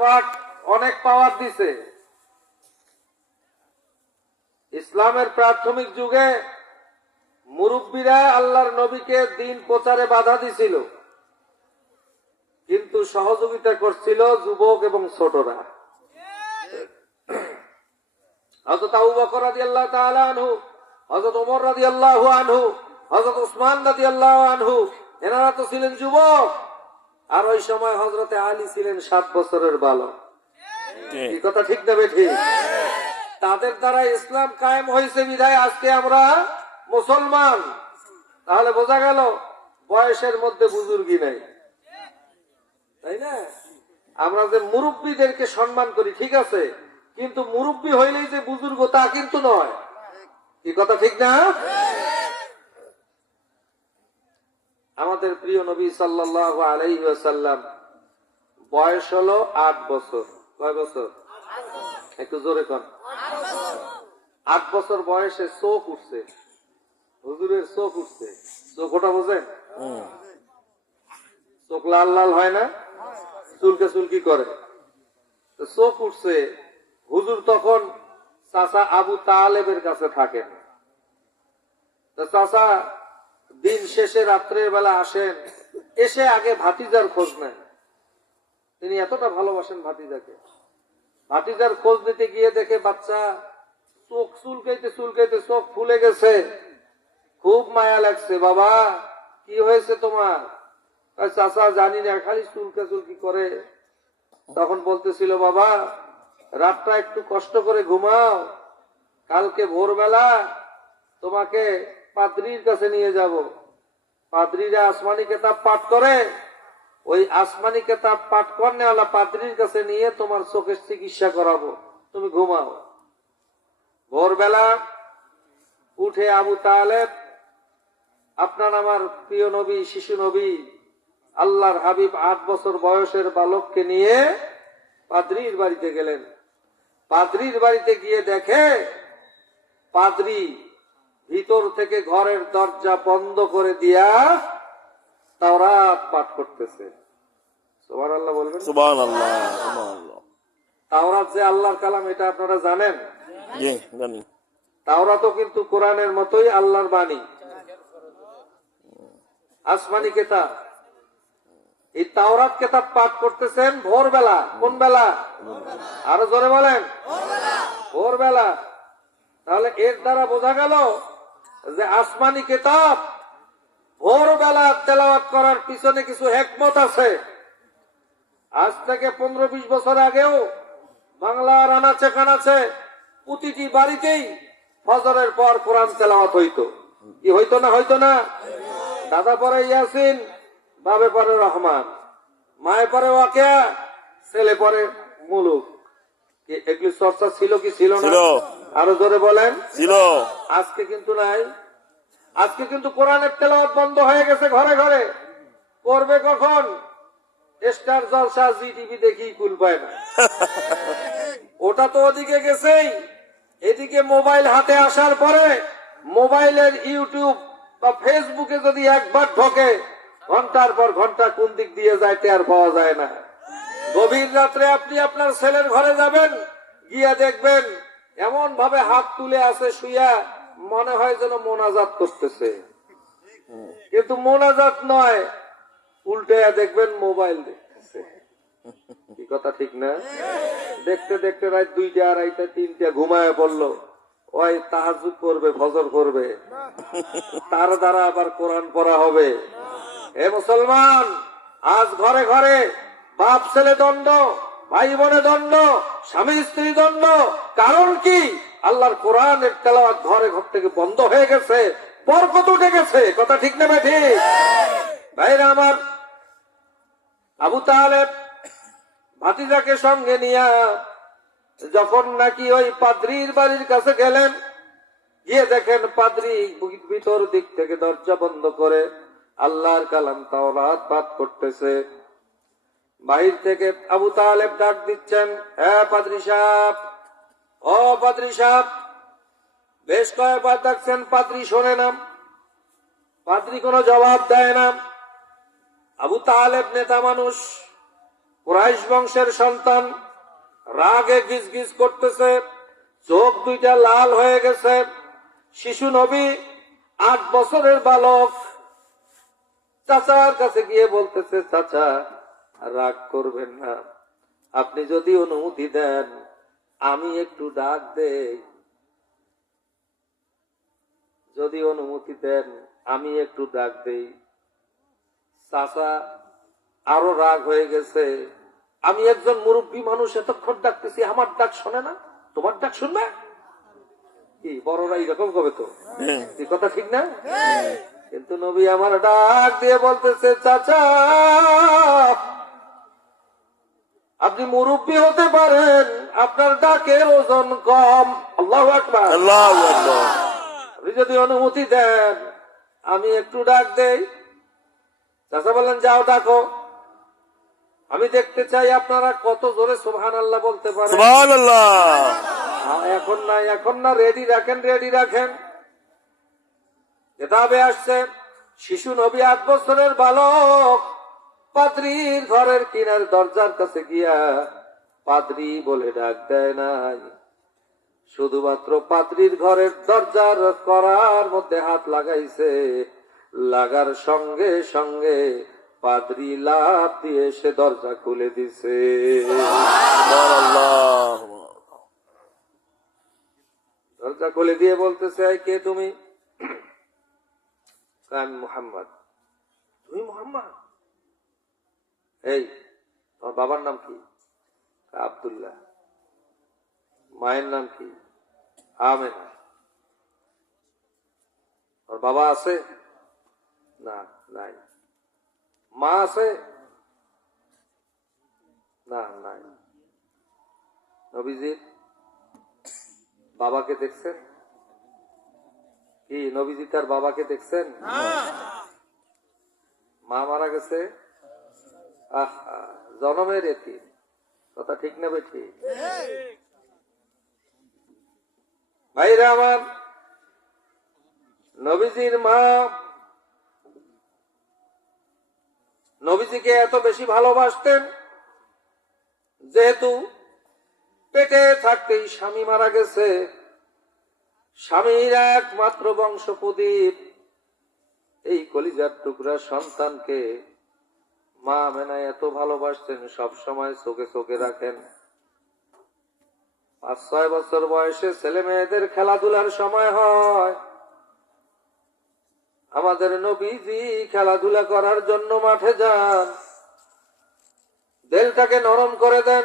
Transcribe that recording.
পাক অনেক পাওয়ার দিছে। ইসলামের প্রাথমিক যুগে মুরব্বীরা আল্লাহর নবীকে দিন প্রচারে বাধা দিছিল, কিন্তু সহযোগিতা করছিল যুবক এবং ছোটরা। হযরত আবু বকর রাদিয়াল্লাহু তাআলা আনহু, হযরত ওমর রাদিয়াল্লাহু আনহু, হযরত উসমান রাদিয়াল্লাহু আনহু, এনারা তো ছিলেন যুবক। আর ওই সময় হযরতে আলী ছিলেন 7 বছরের বালক। এই কথা ঠিক না বেঠিক? তাদের দ্বারা ইসলাম কায়েম হয়েছে বিধায় আজকে আমরা মুসলমান। তাহলে বোঝা গেল বয়সের মধ্যে বুজুর্গি নাই, তাই না? আমরা যে মুরব্বীদেরকে সম্মান করি ঠিক আছে, কিন্তু মুরব্বী হইলেই যে বুজুর্গ তা কিন্তু নয়। কি কথা ঠিক না? আমাদের প্রিয় নবী সাল্লাল্লাহু আলাইহি ওয়াসাল্লাম বয়স হলো 8 বছর। কয় বছর? একটু জোরে কন। 8 বছর বয়সে চোখ উঠছে, হুজুরের চোখ উঠছে। চোখ ওটা বোঝেন? চোখ লাল লাল হয় না, চুলকে চুলকি করে, চোখ উঠছে। হুজুর তখন চাচা আবু তালেবের কাছে থাকেন। চাচা দিন শেষে রাত্রের বেলা আসেন, এসে আগে ভাতিজার খোঁজ নেন। তিনি এতটা ভালোবাসেন ভাতিজাকে। ভাতিজার খোঁজ নিতে গিয়ে দেখে বাচ্চা চোখ চুলকাইতে চুলকাইতে চোখ ফুলে গেছে। খুব মায়া লাগছে। বাবা কি হয়েছে তোমার? চাচা জানি না, খালি চুলকা চুলকি করে। তখন বলতেছিল, বাবা রাতটা একটু কষ্ট করে ঘুমাও, কালকে ভোরবেলা তোমাকে পাদ্রীর কাছে নিয়ে যাব। পাদ্রীরা আসমানি কেতাব পাঠ করে, ওই আসমানি কেতাব পাঠ করনেওয়ালা পাদ্রীর কাছে নিয়ে তোমার চোখের চিকিৎসা করাবো, তুমি ঘুমাও। ভোরবেলা উঠে আবু তালেব, আপনার আমার প্রিয় নবী, শিশু নবী, আল্লাহর হাবিব 8 বছর বয়সের বালককে নিয়ে পাদ্রীর বাড়িতে গেলেন। পাদ্রীর বাড়িতে গিয়ে দেখে পাদ্রী ভিতর থেকে ঘরের দরজা বন্ধ করে দিয়া তাওরাত পাঠ করতেছে। সুবহানাল্লাহ বলবেন? সুবহানাল্লাহ, সুবহানাল্লাহ। তাওরাত যে আল্লাহর কালাম, এটা আপনারা জানেন? জি, জানি। তাওরাতও কিন্তু কোরআনের মতোই আল্লাহর বাণী, আসমানি কেতাব। এই তাওরাত কেতাব পাঠ করতেছেন ভোরবেলা। কোন বেলা? আরো জোরে বলেন। ভোরবেলা। তাহলে এর দ্বারা বোঝা গেল যে আসমানি কেতাব ভোরবেলা তেলাওয়াত করার পিছনে কিছু হিকমত আছে। আজ থেকে 15-20 বছর আগেও বাংলার আনাচে কানাচে প্রতিটি বাড়িতেই ফজরের পর কোরআন তেলাওয়াত হইতো। কি হইতো না? হইতো না? দাদা পরে ইয়াসিন, বাবে পরে রহমান, মায়ে পরে ওয়াকিয়া, ছেলে পরে মুলুক। এগুলি চর্চা ছিল কি ছিল না? আরো জোরে বলেন। ছিল। আজকে কিন্তু নাই। আজকে কিন্তু কোরআনের তেলাওয়াত বন্ধ হয়ে গেছে ঘরে ঘরে। করবে কখন? স্টার জলসা, জি টিভি দেখি কুল পায় না। ওটা তো ওদিকে গেছেই। এদিকে মোবাইল হাতে আসার পরে মোবাইলের ইউটিউব বা ফেসবুকে যদি একবার ঢোকে, ঘন্টার পর ঘন্টা কোন দিক দিয়ে যায় টের পাওয়া যায় না। গভীর রাত্রে আপনি আপনার ছেলের ঘরে যাবেন, গিয়া দেখবেন এমন ভাবে হাত তুলে আছে শুইয়া, মনে হয় যেন মোনাজাত করতেছে, কিন্তু মোনাজাত নয়, উল্টে দেখবেন মোবাইল দেখতেছে। কি কথা ঠিক না? দেখতে দেখতে রাত 2টা, 2:30, 3টা ঘুমায় পড়লো। ওই তাহাজ্জুদ করবে, ফজর করবে, তার দ্বারা আবার কোরআন পড়া হবে। হে মুসলমান, আজ ঘরে ঘরে বাপ ছেলে দ্বন্দ্ব, ভাই বোনে দ্বন্দ্ব, স্বামী স্ত্রী দ্বন্দ্ব। কারণ কি? আল্লাহর কোরআনের তেলাওয়াত ঘরে ঘর থেকে বন্ধ হয়ে গেছে, বরকত উঠে গেছে। কথা ঠিক না ঠিক? ভাইরা আমার, আবু তালেব ভাতিজাকে সঙ্গে নিয়া যখন নাকি ওই পাদ্রীর বাড়ির কাছে গেলেন, গিয়ে দেখেন পাদ্রী ভিতর দিক থেকে দরজা বন্ধ করে আল্লাহর কালাম তাওরাত পাঠ করতেছে। বাহির থেকে আবু তালেব ডাক দিচ্ছেন, হ্যাঁ পাদ্রী সাহেব, ও পাদ্রী সাহেব। বেশ কয়েকবার ডাকছেন, পাদ্রী শোনে না। পাদ্রী কোনো জবাব দেয় না। আবু তালেব নেতা মানুষ, কুরাইশ বংশের সন্তান রাগে গিজগিজ করতেছে, চোখ দুইটা লাল হয়ে গেছে। শিশু নবী 8 বছরের বালক চাচার কাছে গিয়ে বলতেছে, চাচা রাগ করবেন না, আপনি যদি অনুমতি দেন আমি একটু ডাক দেই, যদি অনুমতি দেন আমি একটু ডাক দেই। চাচা আরো রাগ হয়ে গেছে, আমি একজন মুরব্বী মানুষ, এতক্ষণ ডাকতেছি, আমার ডাক শোনে না, তোমার ডাক শুনবে কি? বড়রা এরকম কবে তো, এই কথা ঠিক না? কিন্তু নবী আমার ডাক দিয়ে বলতেছে, চাচা আপনি মুরব্বী হতে পারেন, আপনার ডাকের ওজন কম। আল্লাহু আকবার। আল্লাহু আকবার। আপনি যদি অনুমতি দেন আমি একটু ডাক দেই। চাচা বললেন, যাও ডাকো, আমি দেখতে চাই আপনারা কত জোরে সুবহানাল্লাহ বলতে পারেন। সুবহানাল্লাহ। এখন না, রেডি রাখেন, রেডি রাখেন। কিতাবে আসছে, শিশু নবী 8 বছরের বালক পাদ্রীর ঘরের কিনার দরজার কাছে গিয়া পাদ্রী বলে ডাক দেয় নাই, শুধুমাত্র পাদ্রীর ঘরের দরজার করার মধ্যে হাত লাগাইছে, লাগার সঙ্গে সঙ্গে পাদ্রী লাফ দিয়ে সে দরজা খুলে দিছে। সুবহানাল্লাহ। দরজা খুলে দিয়ে বলতেছে, এই কে তুমি? আমি মুহাম্মদ। তুমি মুহাম্মদ? এই তোমার বাবার নাম কি? আব্দুল্লাহ। মায়ের নাম কি? আমেনা। ওর বাবা আছে? না, নাই। মা আছে? না, নাই। নবীজির বাবাকে দেখছেন কি? নবীজি তার বাবাকে দেখছেন? মা মারা গেছে, জনমের এতিম। কথা ঠিক না বেঠি? ভাইরা আমার, নবীজির মা নবীজিকে এত বেশি ভালোবাসতেন, যেহেতু পেটে থাকতেই স্বামী মারা গেছে, স্বামীর একমাত্র বংশ প্রদীপ এই কলিজার টুকরা সন্তানকে মা মেনা এত ভালোবাসতেন, সব সময় চোখে চোখে রাখেন। 5-6 বছর বয়সে ছেলে মেয়েদের খেলাধুলার সময় হয়, আমাদের নবীজি খেলাধুলা করার জন্য মাঠে যান, দেলটাকে নরম করে দেন,